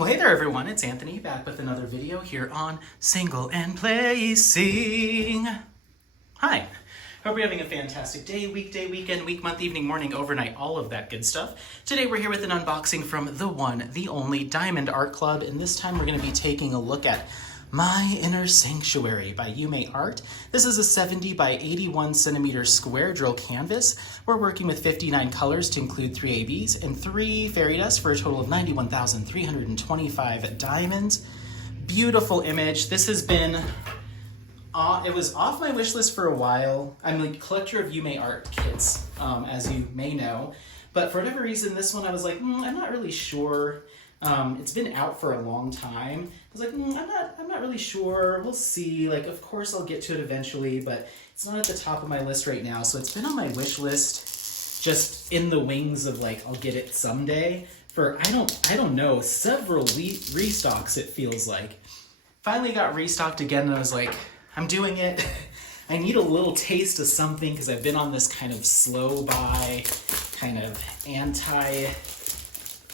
Well, hey there everyone, it's Anthony back with another video here on Single and Placing. Hi, hope you're having a fantastic day, weekday, weekend, week, month, evening, morning, overnight, all of that good stuff. Today we're here with an unboxing from the one, the only Diamond Art Club, and this time we're going to be taking a look at My Inner Sanctuary by Yuumei Art. This is a 70 by 81 centimeter square drill canvas. We're working with 59 colors to include 3 ABs and 3 fairy dust for a total of 91,325 diamonds. Beautiful image. This has been, it was off my wish list for a while. I'm a collector of Yuumei Art kits, as you may know. But for whatever reason, this one I was like, I'm not really sure. It's been out for a long time. I was like, I'm not really sure. We'll see. Like, of course I'll get to it eventually, but it's not at the top of my list right now. So it's been on my wish list, just in the wings of like, I'll get it someday for, I don't know, several restocks it feels like. Finally got restocked again and I was like, I'm doing it. I need a little taste of something because I've been on this kind of slow buy, kind of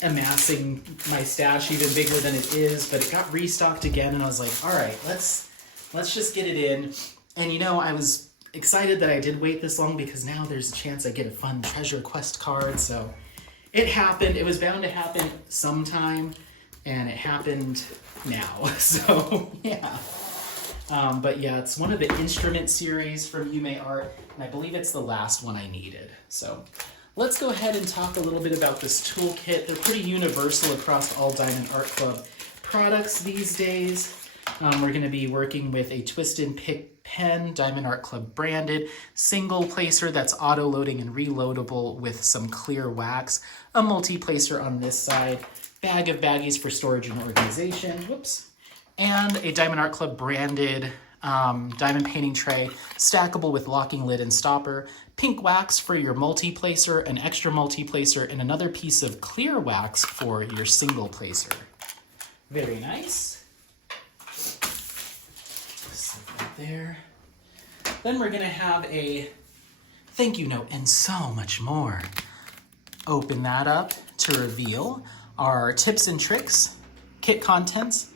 amassing my stash even bigger than it is, but it got restocked again and I was like, all right, let's just get it in. And you know, I was excited that I did wait this long because now there's a chance I get a fun treasure quest card. So it happened. It was bound to happen sometime and it happened now. So yeah. But yeah, it's one of the instrument series from Yuumei Art and I believe it's the last one I needed. So let's go ahead and talk a little bit about this toolkit. They're pretty universal across all Diamond Art Club products these days. We're going to be working with a twist and pick pen, Diamond Art Club branded, single placer that's auto-loading and reloadable with some clear wax, a multi-placer on this side, bag of baggies for storage and organization, whoops, and a Diamond Art Club branded diamond painting tray, stackable with locking lid and stopper, pink wax for your multi-placer, an extra multi-placer, and another piece of clear wax for your single placer. Very nice. Slip that there. Then we're gonna have a thank you note and so much more. Open that up to reveal our tips and tricks, kit contents,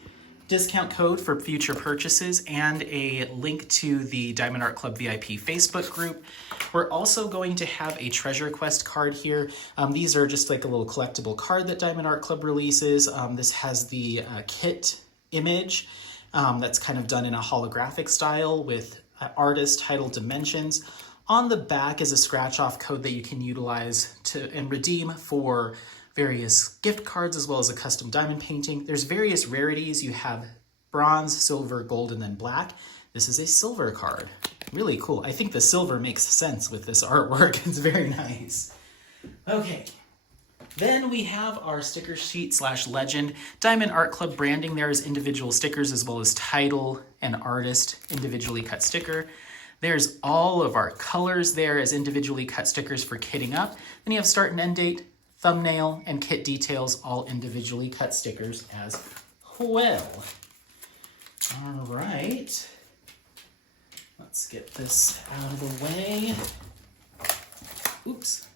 discount code for future purchases, and a link to the Diamond Art Club VIP Facebook group. We're also going to have a treasure quest card here. These are just like a little collectible card that Diamond Art Club releases. This has the kit image that's kind of done in a holographic style with artist title dimensions. On the back is a scratch-off code that you can utilize and redeem for various gift cards as well as a custom diamond painting. There's various rarities. You have bronze, silver, gold, and then black. This is a silver card. Really cool. I think the silver makes sense with this artwork. It's very nice. Okay. Then we have our sticker sheet / legend. Diamond Art Club branding there is individual stickers as well as title and artist individually cut sticker. There's all of our colors there as individually cut stickers for kitting up. Then you have start and end date, thumbnail, and kit details, all individually cut stickers as well. All right. Let's get this out of the way. Oops.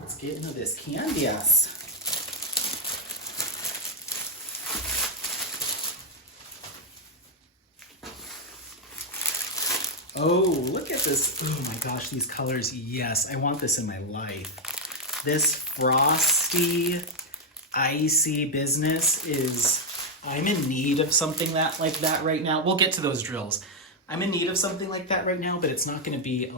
Let's get into this canvas. Oh, look at this. Oh my gosh, these colors. Yes, I want this in my life. This frosty, icy business is, I'm in need of something like that right now. We'll get to those drills. I'm in need of something like that right now, but it's not going to be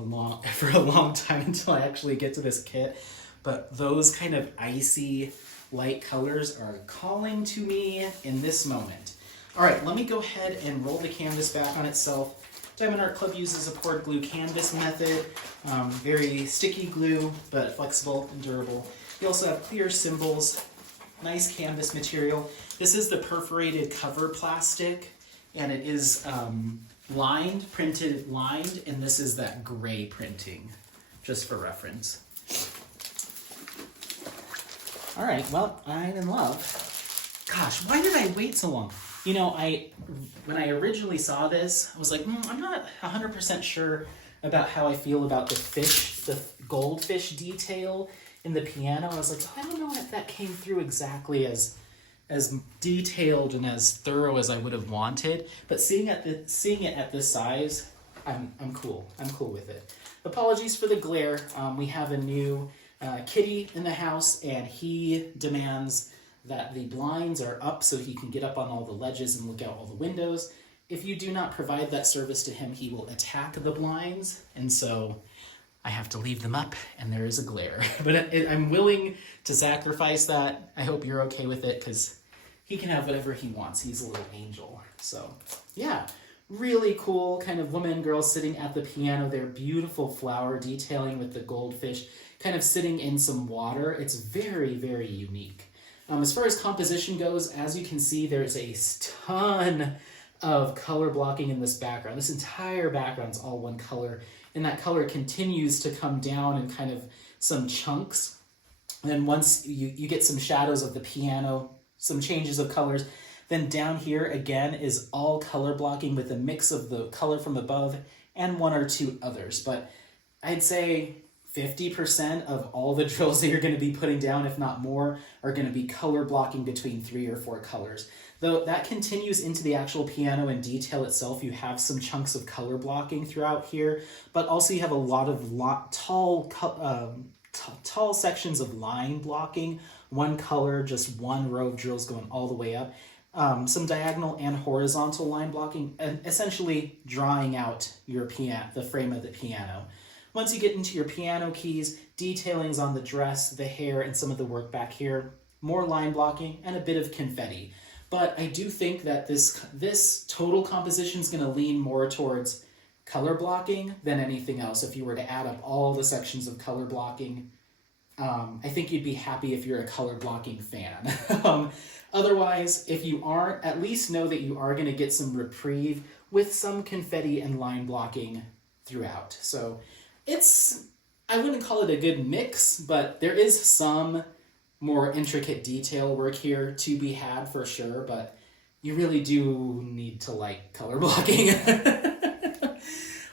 for a long time until I actually get to this kit. But those kind of icy light colors are calling to me in this moment. All right, let me go ahead and roll the canvas back on itself. Diamond Art Club uses a poured glue canvas method, very sticky glue, but flexible and durable. You also have clear symbols, nice canvas material. This is the perforated cover plastic, and it is printed lined, and this is that gray printing, just for reference. All right, well, I'm in love. Gosh, why did I wait so long? You know, when I originally saw this, I was like, I'm not 100% sure about how I feel about the goldfish detail in the piano. I was like, I don't know if that came through exactly as as detailed and as thorough as I would have wanted, but seeing it at this size, I'm cool. I'm cool with it. Apologies for the glare. We have a new kitty in the house, and he demands that the blinds are up so he can get up on all the ledges and look out all the windows. If you do not provide that service to him, he will attack the blinds, and so I have to leave them up, and there is a glare. But I'm willing to sacrifice that. I hope you're okay with it, because he can have whatever he wants. He's a little angel. So, yeah. Really cool kind of woman, girl sitting at the piano there. Beautiful flower detailing with the goldfish kind of sitting in some water. It's very, very unique. As far as composition goes, as you can see, there's a ton of color blocking in this background. This entire background is all one color, and that color continues to come down in kind of some chunks. And then once you get some shadows of the piano, some changes of colors, then down here again is all color blocking with a mix of the color from above and one or two others. But I'd say 50% of all the drills that you're going to be putting down, if not more, are going to be color blocking between 3 or 4 colors. Though that continues into the actual piano and detail itself. You have some chunks of color blocking throughout here, but also you have a lot of tall sections of line blocking, one color, just one row of drills going all the way up. Some diagonal and horizontal line blocking, and essentially drawing out your the frame of the piano. Once you get into your piano keys, detailings on the dress, the hair, and some of the work back here, more line blocking and a bit of confetti. But I do think that this total composition is going to lean more towards color blocking than anything else. If you were to add up all the sections of color blocking, I think you'd be happy if you're a color blocking fan. Otherwise, if you aren't, at least know that you are going to get some reprieve with some confetti and line blocking throughout. So I wouldn't call it a good mix, but there is some more intricate detail work here to be had for sure, but you really do need to like color blocking.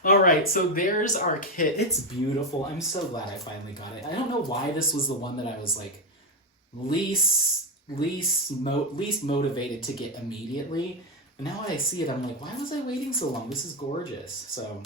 All right, so there's our kit. It's beautiful. I'm so glad I finally got it. I don't know why this was the one that I was like least motivated to get immediately. But now I see it, I'm like, why was I waiting so long? This is gorgeous. So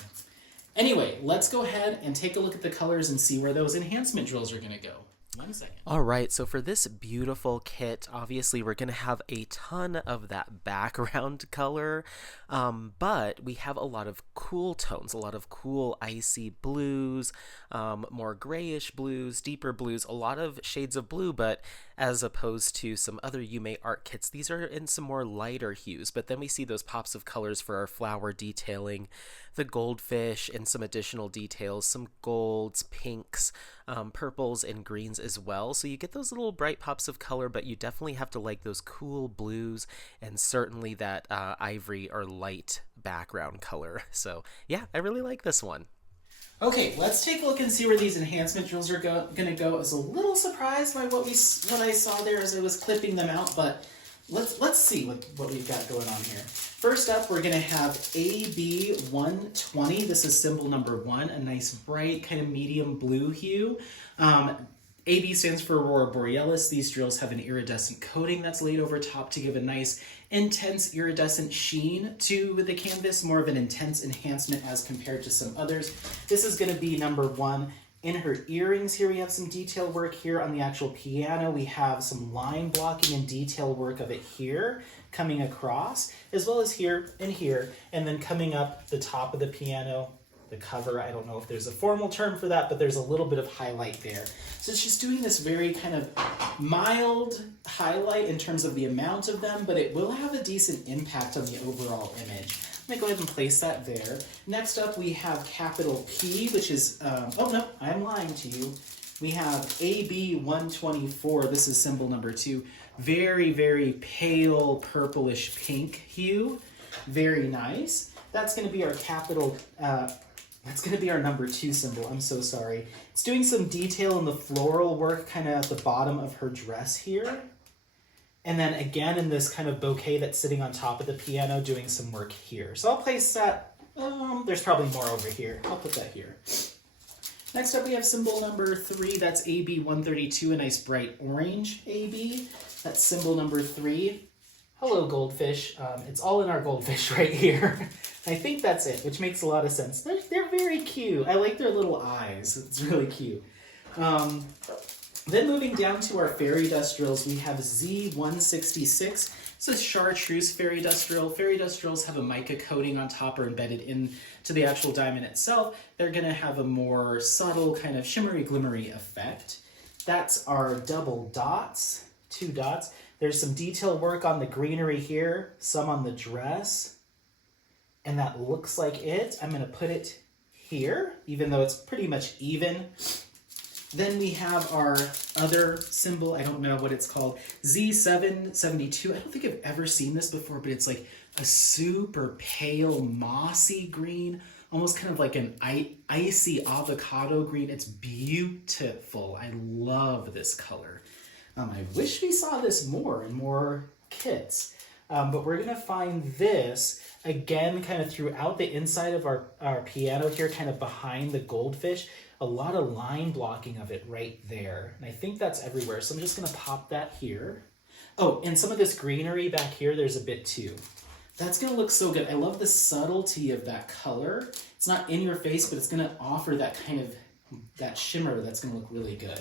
anyway, let's go ahead and take a look at the colors and see where those enhancement drills are going to go. 1 second. All right, so for this beautiful kit, obviously we're going to have a ton of that background color, but we have a lot of cool tones, a lot of cool icy blues, more grayish blues, deeper blues, a lot of shades of blue, but as opposed to some other Yuumei art kits, these are in some more lighter hues, but then we see those pops of colors for our flower detailing, the goldfish, and some additional details, some golds, pinks, purples, and greens as well. So you get those little bright pops of color, but you definitely have to like those cool blues and certainly that ivory or light background color. So yeah, I really like this one. Okay, let's take a look and see where these enhancement drills are going to go. I was a little surprised by what I saw there as I was clipping them out, but let's see what we've got going on here. First up, we're going to have AB120. This is symbol number 1, a nice bright kind of medium blue hue. AB stands for Aurora Borealis. These drills have an iridescent coating that's laid over top to give a nice intense iridescent sheen to the canvas, more of an intense enhancement as compared to some others. This is going to be number 1. In her earrings here, we have some detail work here on the actual piano. We have some line blocking and detail work of it here coming across, as well as here and here, and then coming up the top of the piano, the cover. I don't know if there's a formal term for that, but there's a little bit of highlight there. So it's just doing this very kind of mild highlight in terms of the amount of them, but it will have a decent impact on the overall image. I'm going to go ahead and place that there. Next up, we have capital P, which is, oh no, I'm lying to you. We have AB124. This is symbol number 2. Very, very pale purplish pink hue. Very nice. That's going to be our capital, that's going to be our number 2 symbol. I'm so sorry. It's doing some detail in the floral work kind of at the bottom of her dress here. And then again in this kind of bouquet that's sitting on top of the piano doing some work here. So I'll place that, there's probably more over here. I'll put that here. Next up, we have symbol number 3. That's AB132, a nice bright orange AB. That's symbol number 3. Hello, goldfish. It's all in our goldfish right here. I think that's it, which makes a lot of sense. They're very cute. I like their little eyes. It's really cute. Then moving down to our fairy dust drills, we have Z166. This is chartreuse fairy dust drill. Fairy dust drills have a mica coating on top or embedded into the actual diamond itself. They're going to have a more subtle kind of shimmery glimmery effect. That's our double dots, 2 dots. There's some detail work on the greenery here, some on the dress, and that looks like it. I'm going to put it here, even though it's pretty much even. Then we have our other symbol, I don't know what it's called, Z772. I don't think I've ever seen this before, but it's like a super pale mossy green, almost kind of like an icy avocado green. It's beautiful. I love this color. I wish we saw this more in more kits, but we're gonna find this again kind of throughout the inside of our piano here, kind of behind the goldfish. A lot of line blocking of it right there. And I think that's everywhere. So I'm just gonna pop that here. Oh, and some of this greenery back here, there's a bit too. That's gonna look so good. I love the subtlety of that color. It's not in your face, but it's gonna offer that kind of, that shimmer that's gonna look really good.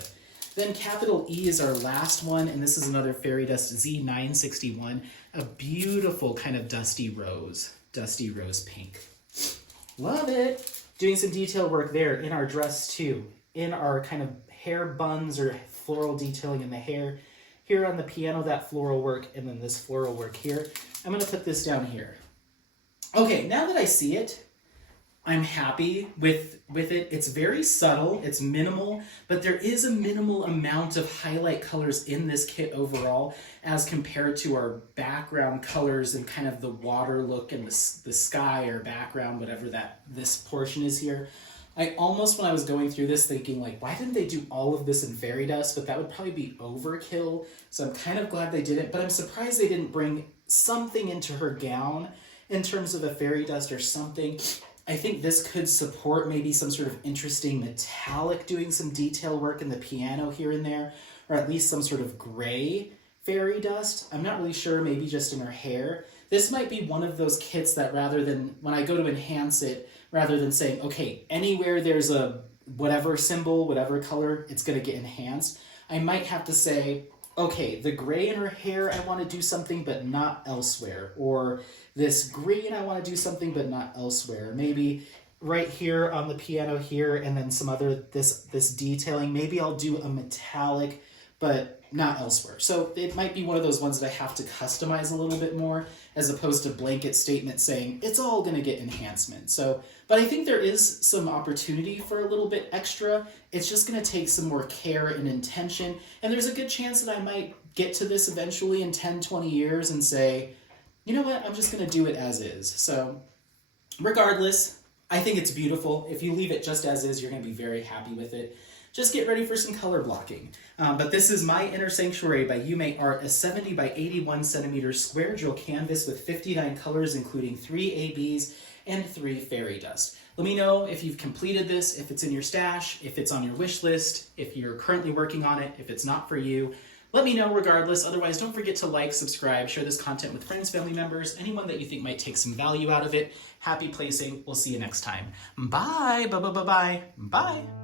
Then capital E is our last one, and this is another fairy dust, Z961, a beautiful kind of dusty rose pink. Love it. Doing some detail work there in our dress too, in our kind of hair buns or floral detailing in the hair. Here on the piano, that floral work, and then this floral work here. I'm gonna put this down here. Okay, now that I see it, I'm happy with it. It's very subtle, it's minimal, but there is a minimal amount of highlight colors in this kit overall as compared to our background colors and kind of the water look and the sky or background, whatever this portion is here. I almost, when I was going through this, thinking like, why didn't they do all of this in fairy dust? But that would probably be overkill. So I'm kind of glad they didn't, but I'm surprised they didn't bring something into her gown in terms of a fairy dust or something. I think this could support maybe some sort of interesting metallic, doing some detail work in the piano here and there, or at least some sort of gray fairy dust. I'm not really sure, maybe just in her hair. This might be one of those kits that rather than, when I go to enhance it, rather than saying, okay, anywhere there's a whatever symbol, whatever color, it's gonna get enhanced, I might have to say, okay, the gray in her hair, I want to do something but not elsewhere. Or this green, I want to do something but not elsewhere. Maybe right here on the piano here, and then some other, this detailing. Maybe I'll do a metallic but not elsewhere. So it might be one of those ones that I have to customize a little bit more, as opposed to blanket statement saying it's all going to get enhancement. So, but I think there is some opportunity for a little bit extra. It's just going to take some more care and intention. And there's a good chance that I might get to this eventually in 10, 20 years and say, you know what, I'm just going to do it as is. So regardless, I think it's beautiful. If you leave it just as is, you're going to be very happy with it. Just get ready for some color blocking. But this is My Inner Sanctuary by Yuumei Art, a 70 by 81 centimeter square drill canvas with 59 colors, including 3 ABs and 3 fairy dust. Let me know if you've completed this, if it's in your stash, if it's on your wish list, if you're currently working on it, if it's not for you. Let me know regardless. Otherwise, don't forget to like, subscribe, share this content with friends, family members, anyone that you think might take some value out of it. Happy placing. We'll see you next time. Bye. Bye. Bye. Bye. Bye. Bye.